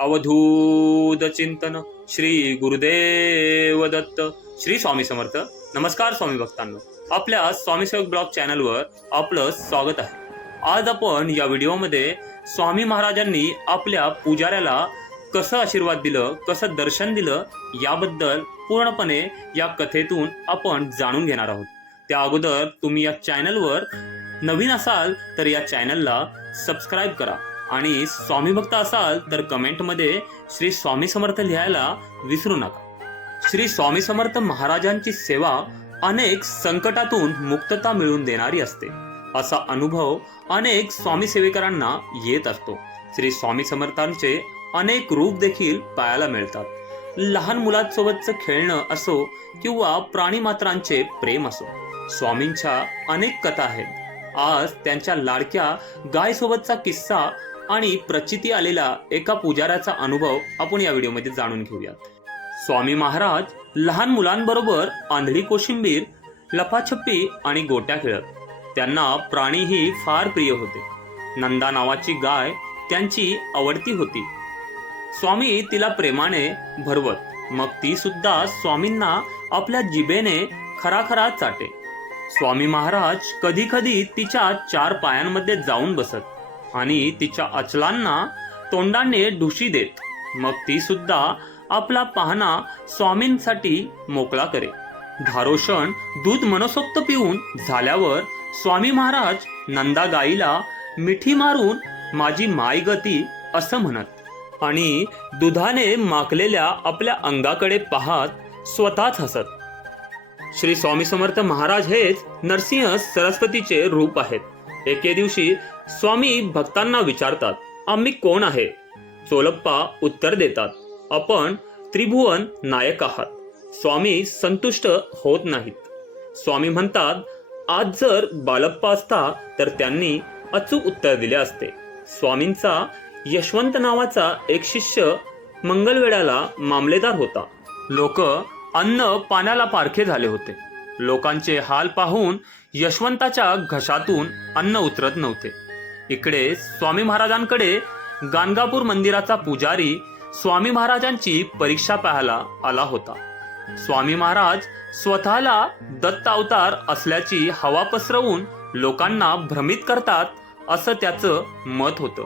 अवधूत चिंतन श्री गुरुदेव दत्त श्री स्वामी समर्थ. नमस्कार स्वामी भक्तांनो. आपल्या स्वामी सेवक ब्लॉग चॅनलवर आपलं स्वागत आहे. आज आपण या व्हिडिओमध्ये स्वामी महाराजांनी आपल्या पुजाऱ्याला कसं आशीर्वाद दिलं कसं दर्शन दिलं याबद्दल पूर्णपणे या कथेतून आपण जाणून घेणार आहोत. त्या अगोदर तुम्ही या चॅनलवर नवीन असाल तर या चॅनलला सबस्क्राईब करा. आणि स्वामी भक्त असाल तर कमेंटमध्ये श्री स्वामी समर्थ लिहायला विसरू नका. श्री स्वामी समर्थ महाराजांची सेवा अनेक संकटातून मुक्तता मिळवून देणारी असते. असा अनुभव अनेक स्वामी सेवेकरांना येत असतो. श्री स्वामी समर्थांचे अनेक रूप देखील पाहायला मिळतात. लहान मुलांसोबतचं खेळणं असो किंवा प्राणीमात्रांचे प्रेम असो स्वामींच्या अनेक कथा आहेत. आज त्यांच्या लाडक्या गायसोबतचा किस्सा आणि प्रचिती आलेला एका पुजाऱ्याचा अनुभव आपण या व्हिडिओमध्ये जाणून घेऊयात. स्वामी महाराज लहान मुलांबरोबर आंधळी कोशिंबीर लपाछप्पी आणि गोट्या खेळत. त्यांना प्राणीही फार प्रिय होते. नंदा नावाची गाय त्यांची आवडती होती. स्वामी तिला प्रेमाने भरवत. मग ती सुद्धा स्वामींना आपल्या जिभेने खराखरा चाटे. स्वामी महाराज कधी कधी तिच्या चार पायांमध्ये जाऊन बसत. आणि तिच्या अचलांना तोंडाने ढुशी देत. मग ती सुद्धा आपला पाहणा स्वामींसाठी मोकळा करे. धारोषण दूध मनसोक्त पिऊन झाल्यावर स्वामी महाराज नंदा गाईला मिठी मारून माझी माय गती असं म्हणत आणि दुधाने माकलेल्या आपल्या अंगाकडे पाहत स्वतःच हसत. श्री स्वामी समर्थ महाराज हेच नरसिंह सरस्वतीचे रूप आहेत. एके दिवशी स्वामी भक्तांना विचारतात आम्ही कोण आहे? चोलप्पा उत्तर देतात आपण त्रिभुवन नायक आहात. स्वामी संतुष्ट होत नाहीत. स्वामी म्हणतात आज जर बालप्पा असता तर त्यांनी अचूक उत्तर दिले असते. स्वामींचा यशवंत नावाचा एक शिष्य मंगलवेळाला मामलेदार होता. लोक अन्न पाण्याला पारखे झाले होते. लोकांचे हाल पाहून यशवंताच्या घशातून अन्न उतरत नव्हते. इकडे स्वामी महाराजांकडे गाणगापूर मंदिराचा पुजारी स्वामी महाराजांची परीक्षा पाहायला आला होता. स्वामी महाराज स्वतःला दत्त अवतार असल्याची हवा पसरवून लोकांना भ्रमित करतात असं त्याचं मत होतं.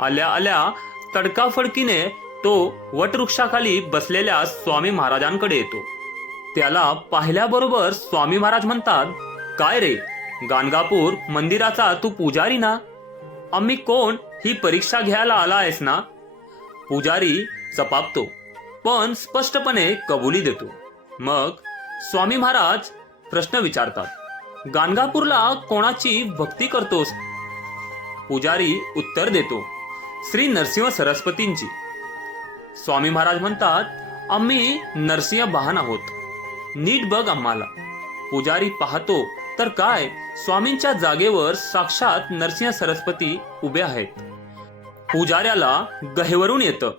आल्या आल्या तडकाफडकीने तो वटवृक्षाखाली बसलेल्या स्वामी महाराजांकडे येतो. त्याला पाहिल्याबरोबर स्वामी महाराज म्हणतात काय रे? गाणगापूर मंदिराचा तू पुजारी ना? आम्ही कोण ही परीक्षा घ्यायला आला आहेस ना? पुजारी चपापतो पण स्पष्टपणे कबुली देतो. मग स्वामी महाराज प्रश्न विचारतात गाणगापूरला कोणाची भक्ती करतोस? पुजारी उत्तर देतो श्री नरसिंह सरस्वतींची. स्वामी महाराज म्हणतात आम्ही नरसिंह बहान आहोत. नीट बघ आम्हाला. पुजारी पाहतो तर काय स्वामींच्या जागेवर साक्षात नरसिंह सरस्वती उभे आहेत. पुजाऱ्याला गहेवरून येतं.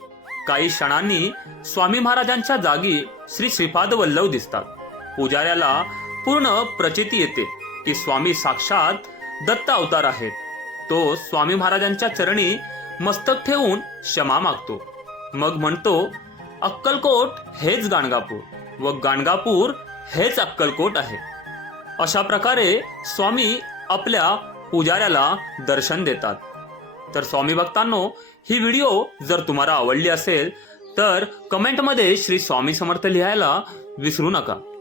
काही क्षणांनी स्वामी महाराजांच्या जागी श्री श्रीपाद वल्लभ दिसतात. पुजाऱ्याला पूर्ण प्रचिती येते की स्वामी साक्षात दत्त अवतार आहेत. तो स्वामी महाराजांच्या चरणी मस्तक ठेवून क्षमा मागतो. मग म्हणतो अक्कलकोट हेच गाणगापूर. व गाणगापूर हेच अक्कलकोट आहे. अशा प्रकारे स्वामी आपल्या पुजाऱ्याला दर्शन देतात. तर स्वामी भक्तांनो ही व्हिडिओ जर तुम्हाला आवडली असेल तर कमेंटमध्ये श्री स्वामी समर्थ लिहायला विसरू नका.